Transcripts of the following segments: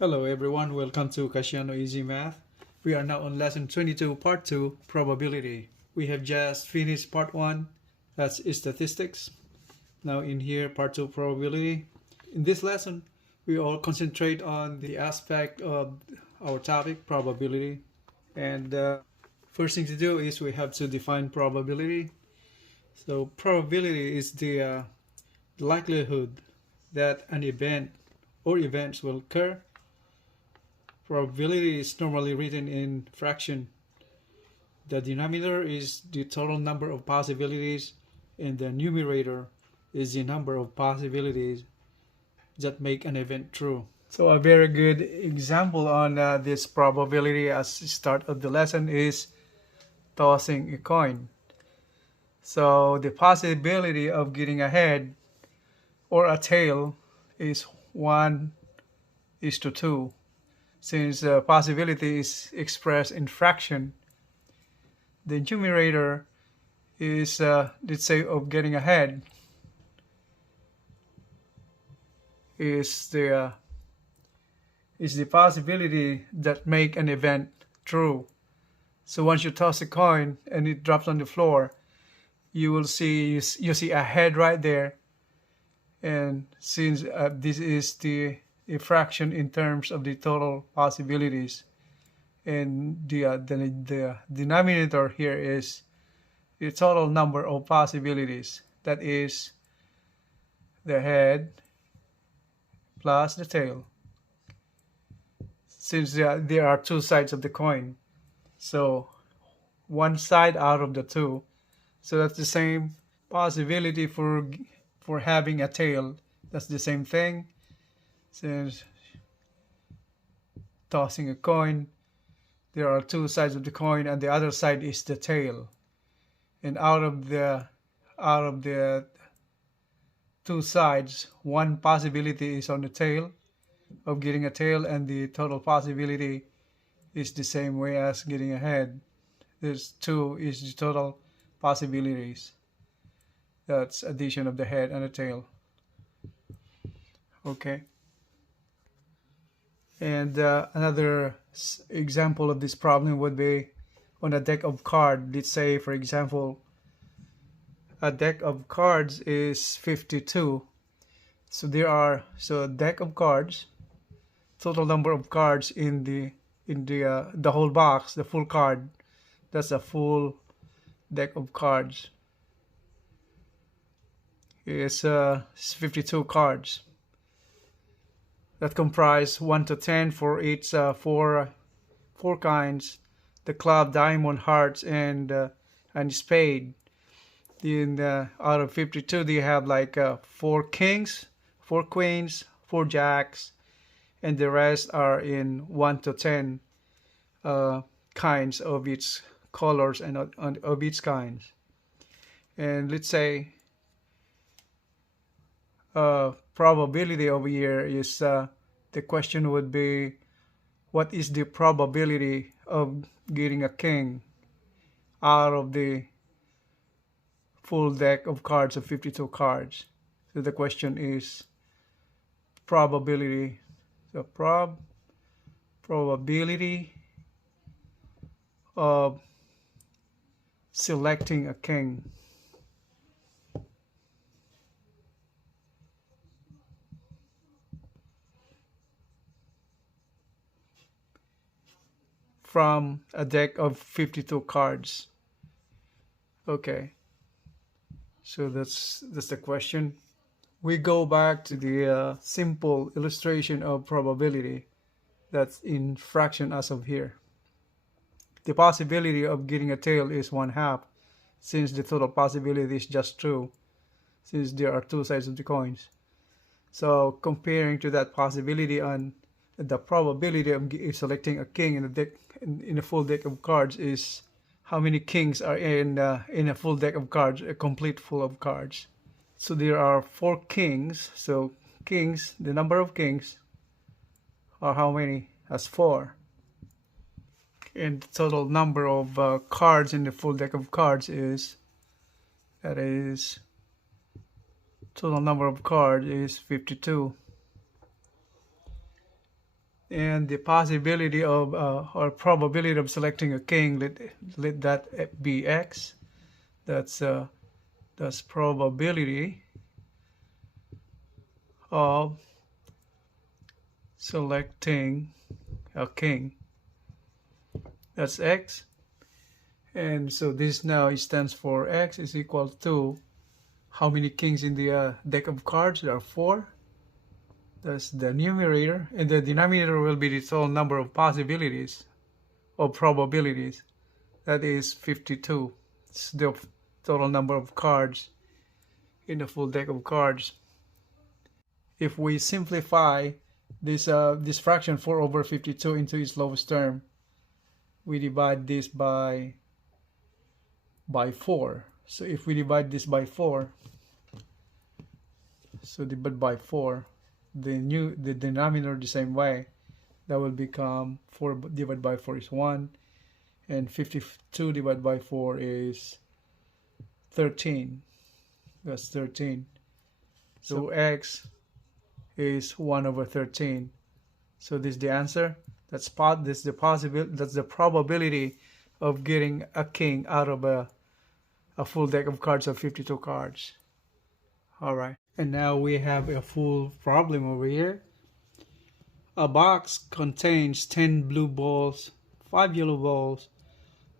Hello everyone, welcome to Kasyanno EZMath. We are now on lesson 22, part 2, probability. We have just finished part 1, that's statistics. Now in here, part 2, probability. In this lesson, we all concentrate on the aspect of our topic, probability. And first thing to do is we have to define probability. So probability is the likelihood that an event or events will occur. Probability is normally written in fraction. The denominator is the total number of possibilities, and the numerator is the number of possibilities that make an event true. So a very good example on this probability as the start of the lesson is tossing a coin. So the possibility of getting a head or a tail is 1:2. Since the possibility is expressed in fraction, the numerator is, let's say, of getting ahead is the possibility that make an event true. So once you toss a coin and it drops on the floor, you will see you see a head right there, and since this is the a fraction in terms of the total possibilities, and the denominator here is the total number of possibilities, that is the head plus the tail, since there are two sides of the coin, so one side out of the two, so that's the same possibility for having a tail. That's the same thing. Since tossing a coin, there are two sides of the coin, and the other side is the tail. And out of the two sides, one possibility is on the tail of getting a tail, and the total possibility is the same way as getting a head. There's two is the total possibilities. That's addition of the head and the tail. Okay. And another example of this problem would be on a deck of cards. Let's say, for example, a deck of cards is 52. So a deck of cards, total number of cards in the whole box, the full card. That's a full deck of cards. It's 52 cards that comprise 1 to 10 for each four kinds: the club, diamond, hearts, and spade. Then out of 52, they have like 4 kings, 4 queens, 4 jacks, and the rest are in 1 to 10 kinds of each colors and of each kinds. And let's say probability over here is the question would be, what is the probability of getting a king out of the full deck of cards of 52 cards? So the question is probability. So probability of selecting a king. From a deck of 52 cards. Okay, so that's the question. We go back to the simple illustration of probability that's in fraction as of here. The possibility of getting a tail is 1/2, since the total possibility is just 2, since there are two sides of the coins. So comparing to that possibility on the probability of selecting a king in the deck, in a full deck of cards, is how many kings are in a full deck of cards, a complete full of cards. So there are 4 kings. So kings, the number of kings are how many? As 4. And the total number of cards in the full deck of cards is, total number of cards is 52. And the possibility of or probability of selecting a king, let that be x. That's probability of selecting a king. That's x. And so this now stands for x is equal to how many kings in the deck of cards? There are 4. That's the numerator, and the denominator will be the total number of possibilities or probabilities. That is 52. It's the total number of cards in the full deck of cards. If we simplify this fraction 4 over 52 into its lowest term, we divide this by 4. So if we divide this by 4, so divide by 4, the denominator the same way, that will become 4 divided by 4 is 1, and 52 divided by 4 is 13. That's 13. So x is 1 over 13. So this is the answer. That's the probability of getting a king out of a full deck of cards of 52 cards. All right. And now we have a full problem over here. A box contains 10 blue balls, 5 yellow balls,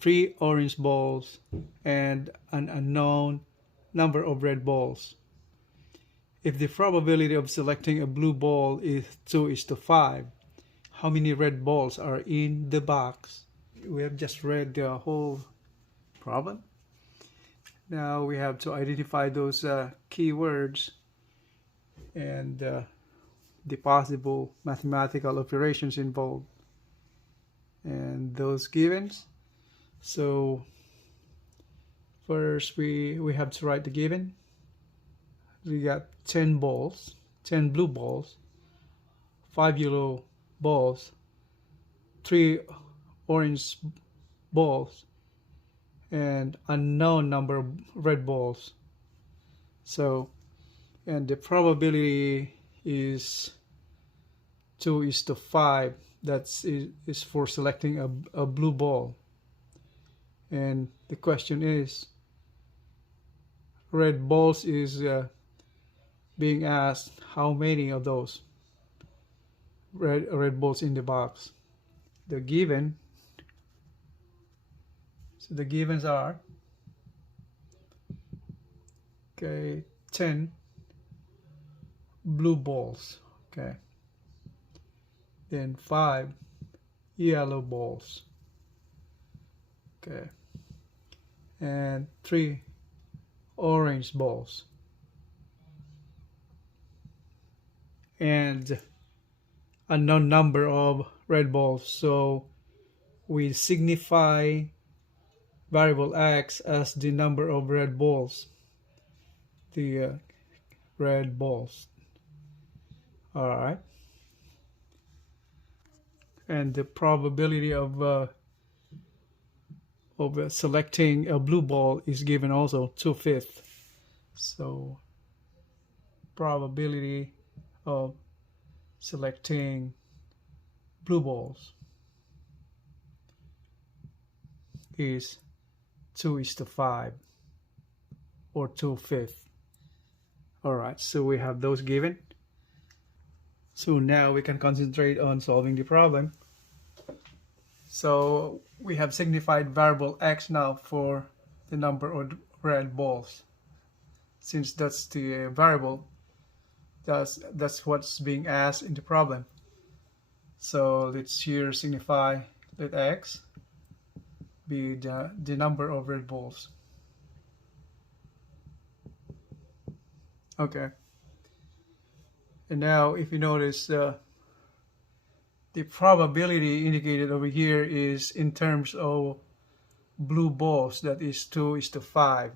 3 orange balls, and an unknown number of red balls. If the probability of selecting a blue ball is 2:5, how many red balls are in the box? We have just read the whole problem. Now we have to identify those keywords and the possible mathematical operations involved and those givens. So first we have to write the given. We got 10 balls, 10 blue balls, 5 yellow balls, 3 orange balls, and unknown number of red balls. So, and the probability is 2:5. That's is for selecting a blue ball. And the question is, red balls is being asked how many of those red balls in the box. The given, so the givens are, okay, 10 blue balls, okay, then 5 yellow balls, okay, and 3 orange balls, and unknown number of red balls. So we signify variable x as the number of red balls, the red balls. All right, and the probability of selecting a blue ball is given also 2/5. So probability of selecting blue balls is 2:5 or 2/5. All right, so we have those given. So now we can concentrate on solving the problem. So we have signified variable x now for the number of red balls. Since that's the variable, that's what's being asked in the problem. So let's here signify, let x be the number of red balls. Okay. And now if you notice, the probability indicated over here is in terms of blue balls, that is 2:5.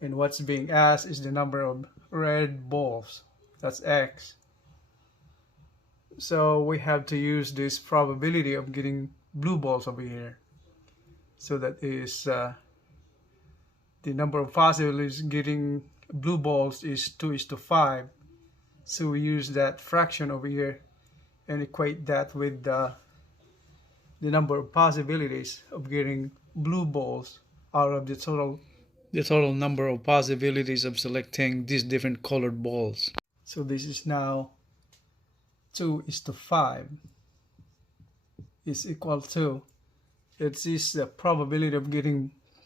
And what's being asked is the number of red balls, that's x. So we have to use this probability of getting blue balls over here. So that is the number of possibilities getting blue balls is 2:5. So we use that fraction over here and equate that with the number of possibilities of getting blue balls out of the total number of possibilities of selecting these different colored balls. So this is now 2:5 is equal to, it is the probability of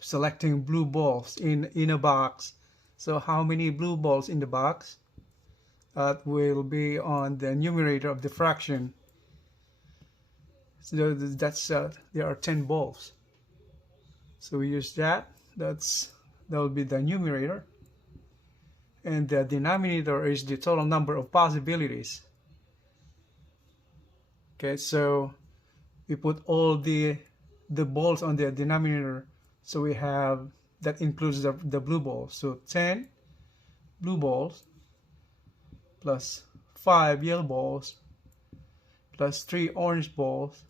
selecting blue balls in a box. So how many blue balls in the box? That will be on the numerator of the fraction. So that's there are 10 balls. So we use that. That will be the numerator, and the denominator is the total number of possibilities. Okay, so we put all the balls on the denominator. So we have, that includes the blue balls. So 10 blue balls plus 5 yellow balls plus 3 orange balls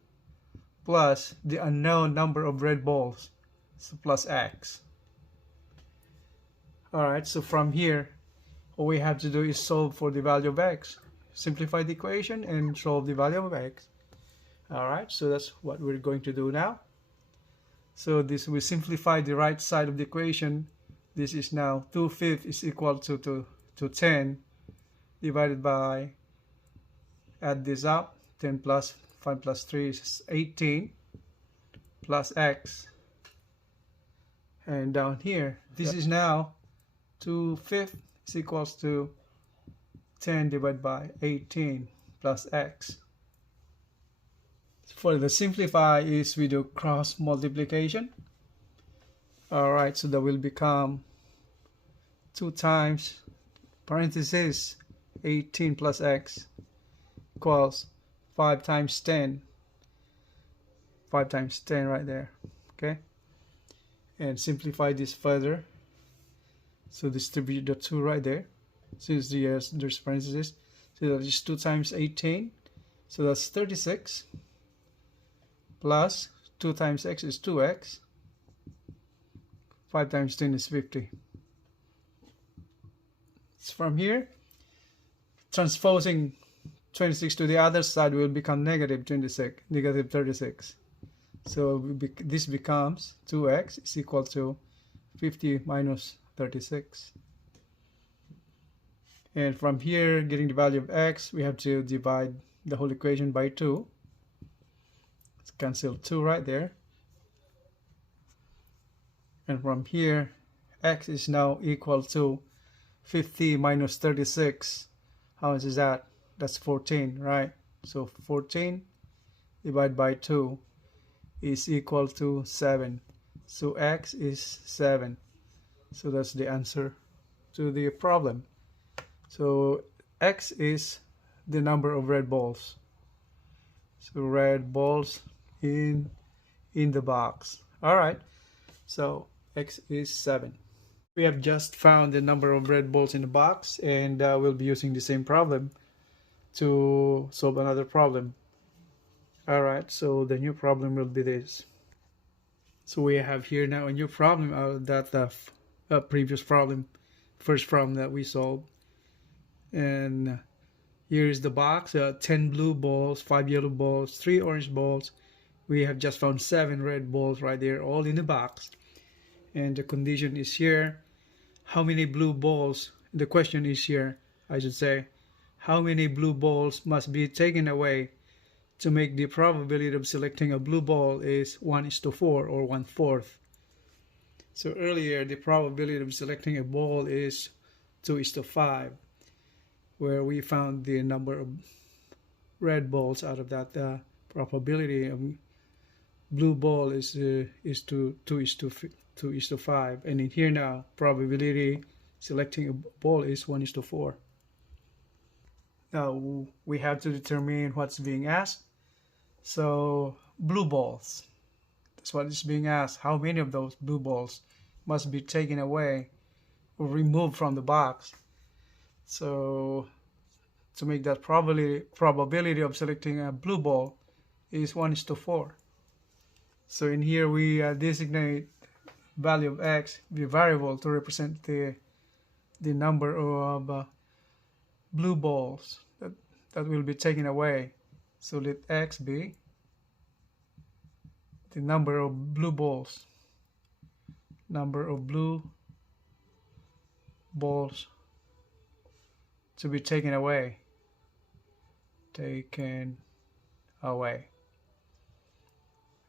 plus the unknown number of red balls, so plus x. Alright, so from here, all we have to do is solve for the value of x. Simplify the equation and solve the value of x. Alright, so that's what we're going to do now. So this, we simplify the right side of the equation. This is now 2/5 is equal to 10 divided by, add this up, 10 plus 5 plus 3 is 18 plus x. And down here, this is now 2/5 is equals to 10 divided by 18 plus x. For the simplify is we do cross multiplication. Alright, so that will become 2 times parenthesis 18 plus x equals 5 times 10. 5 times 10 right there. Okay, and simplify this further. So distribute the 2 right there, since there's parentheses. So that is 2 times 18, so that's 36, plus 2 times x is 2x, 5 times 10 is 50. So from here, transposing 26 to the other side will become negative 26, negative 36. So this becomes 2x is equal to 50 minus 36. And from here, getting the value of x, we have to divide the whole equation by 2. Let's cancel 2 right there. And from here, x is now equal to 50 minus 36. How much is that? That's 14, right? So 14 divided by 2 is equal to 7. So x is 7. So that's the answer to the problem. So x is the number of red balls. So red balls in the box. Alright, so x is 7. We have just found the number of red balls in the box, and we'll be using the same problem to solve another problem. Alright, so the new problem will be this. So we have here now a new problem out of that previous problem, first problem that we solved. And here is the box, 10 blue balls, 5 yellow balls, 3 orange balls. We have just found 7 red balls right there, all in the box. And the condition is here. How many blue balls? The question is here, I should say. How many blue balls must be taken away to make the probability of selecting a blue ball is 1:4 or 1/4. So earlier, the probability of selecting a ball is 2:5, where we found the number of red balls out of that probability of blue ball is 2:5, and in here now, probability selecting a ball is 1:4. Now we have to determine what's being asked. So blue balls, that's what is being asked. How many of those blue balls must be taken away or removed from the box? So to make that probability of selecting a blue ball is 1:4. So in here we designate value of x, the variable, to represent the number of blue balls that will be taken away So let x be the number of blue balls. Number of blue balls to be taken away. Taken away.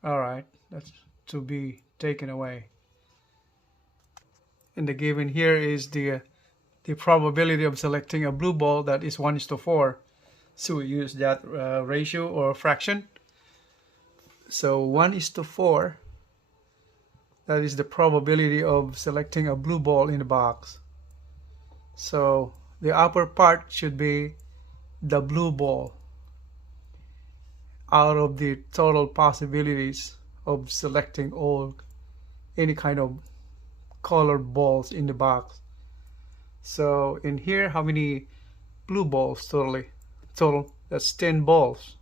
Alright, that's to be taken away. And the given here is the probability of selecting a blue ball, that is 1:4. So we use that ratio or fraction. So 1:4, that is the probability of selecting a blue ball in the box. So the upper part should be the blue ball out of the total possibilities of selecting any kind of colored balls in the box. So in here, how many blue balls total? That's 10 balls.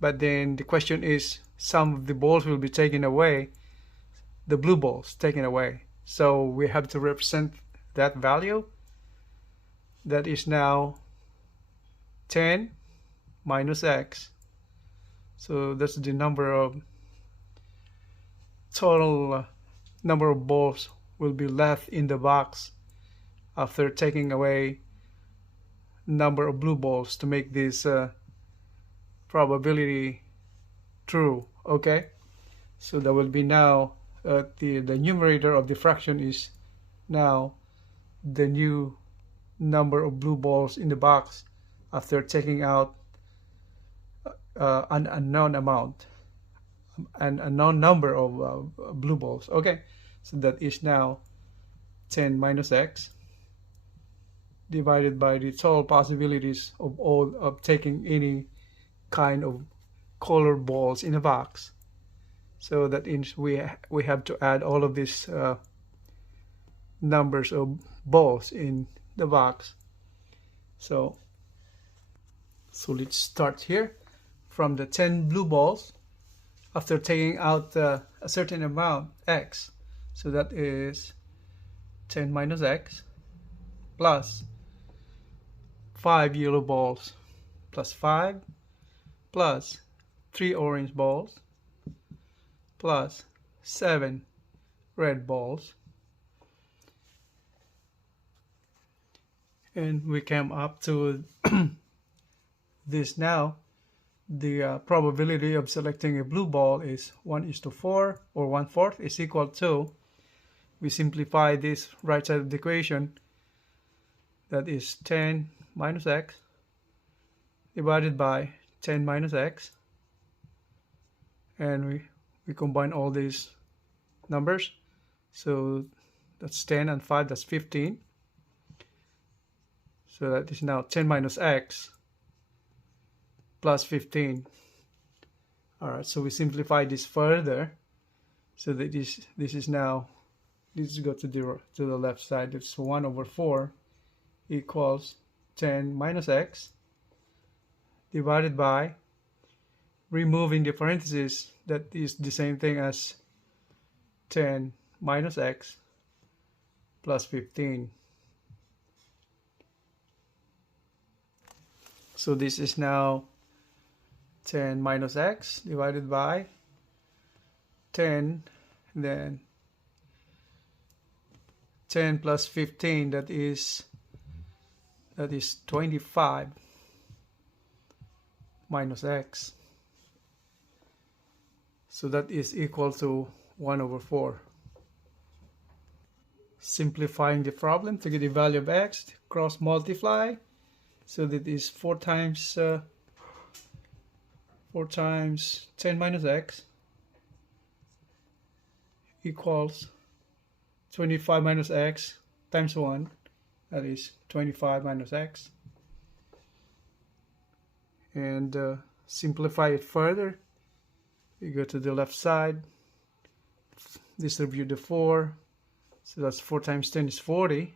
But then the question is, some of the balls will be taken away, the blue balls taken away. So we have to represent that value. That is now 10 minus x. So that's the total number of balls will be left in the box after taking away number of blue balls to make this probability true. Okay, so that will be now the numerator of the fraction is now the new number of blue balls in the box after taking out an unknown amount, an unknown number of blue balls. Okay, so that is now 10 minus x divided by the total possibilities of taking any kind of colored balls in a box. So that means we have to add all of these numbers of balls in the box. So let's start here from the 10 blue balls after taking out a certain amount x. So that is 10 minus x plus 5 yellow balls plus 5 plus 3 orange balls plus 7 red balls. And we came up to this now. The probability of selecting a blue ball is 1:4, or 1/4 is equal to, we simplify this right side of the equation, that is 10 minus x divided by 10 minus x, and we combine all these numbers. So that's 10 and 5, that's 15. So that is now 10 minus x plus 15. Alright, so we simplify this further. So that this is now, let's go to the left side. It's 1/4 equals 10 minus x divided by, removing the parentheses, that is the same thing as 10 minus x plus 15. So this is now 10 minus x divided by 10, then 10 plus 15, that is 25 minus x. So that is equal to 1/4. Simplifying the problem to get the value of x, cross multiply. So that is 4 times 10 minus x equals 25 minus x times 1, that is 25 minus x. And simplify it further. You go to the left side, distribute the 4, so that's 4 times 10 is 40.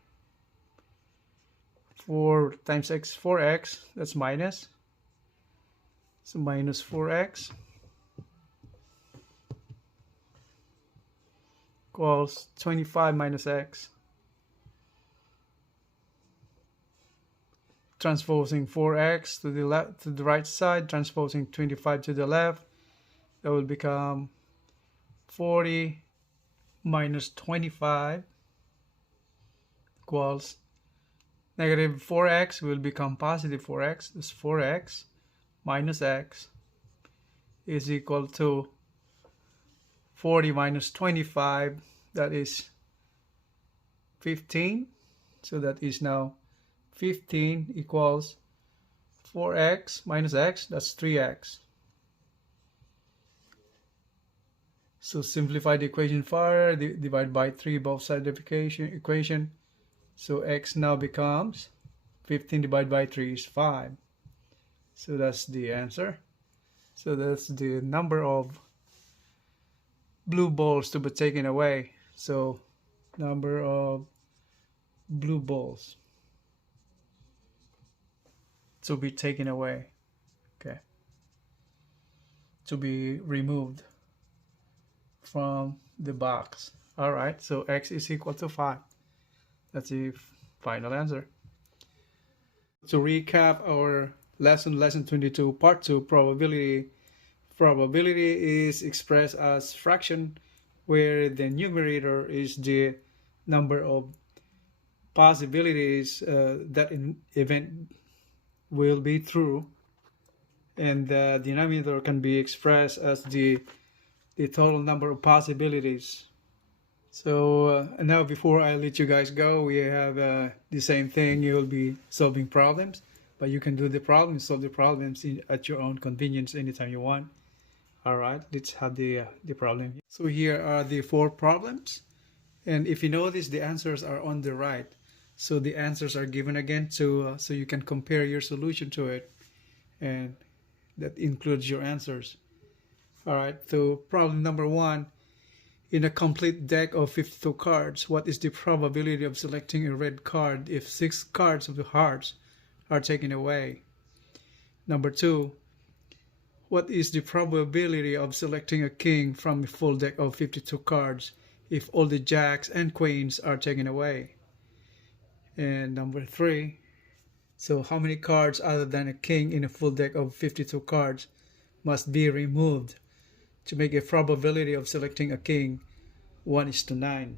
4 times x, 4x, that's minus. So minus 4x equals 25 minus x. transposing 4x to the left, to the right side, transposing 25 to the left, that will become 40 minus 25 equals negative 4x will become positive 4x. This 4x minus x is equal to 40 minus 25, that is 15. So that is now 15 equals 4x minus x, that's 3x. So simplify the equation further, divide by 3 both sides of the equation. So x now becomes 15 divided by 3 is 5. So that's the answer. So that's the number of blue balls to be taken away. So number of blue balls to be taken away, okay, to be removed from the box. All right, so x is equal to 5. That's the final answer. To recap our lesson 22, part 2, probability. Probability is expressed as fraction, where the numerator is the number of possibilities that an event will be true, and the denominator can be expressed as the total number of possibilities. So now, before I let you guys go, we have the same thing. You will be solving problems, but you can do the problems, solve the problems at your own convenience anytime you want. All right, let's have the problem. So here are the 4 problems, and if you notice, the answers are on the right. So the answers are given again so you can compare your solution to it, and that includes your answers. All right, so problem number 1. In a complete deck of 52 cards, what is the probability of selecting a red card if 6 cards of the hearts are taken away? Number 2. What is the probability of selecting a king from a full deck of 52 cards if all the jacks and queens are taken away? And number 3. So how many cards other than a king in a full deck of 52 cards must be removed to make a probability of selecting a king 1:9.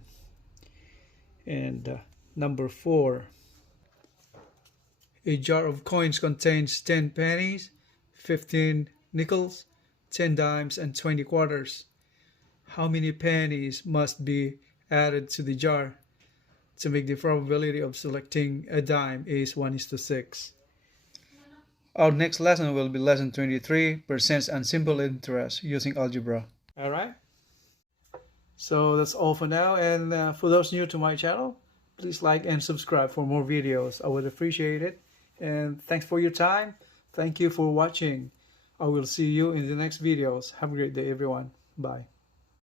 And number 4. A jar of coins contains 10 pennies, 15 nickels, 10 dimes, and 20 quarters. How many pennies must be added to the jar to make the probability of selecting a dime is 1:6? Our next lesson will be lesson 23, percents and simple interest using algebra. All right. So that's all for now. And for those new to my channel, please like and subscribe for more videos. I would appreciate it. And thanks for your time. Thank you for watching. I will see you in the next videos. Have a great day, everyone. Bye.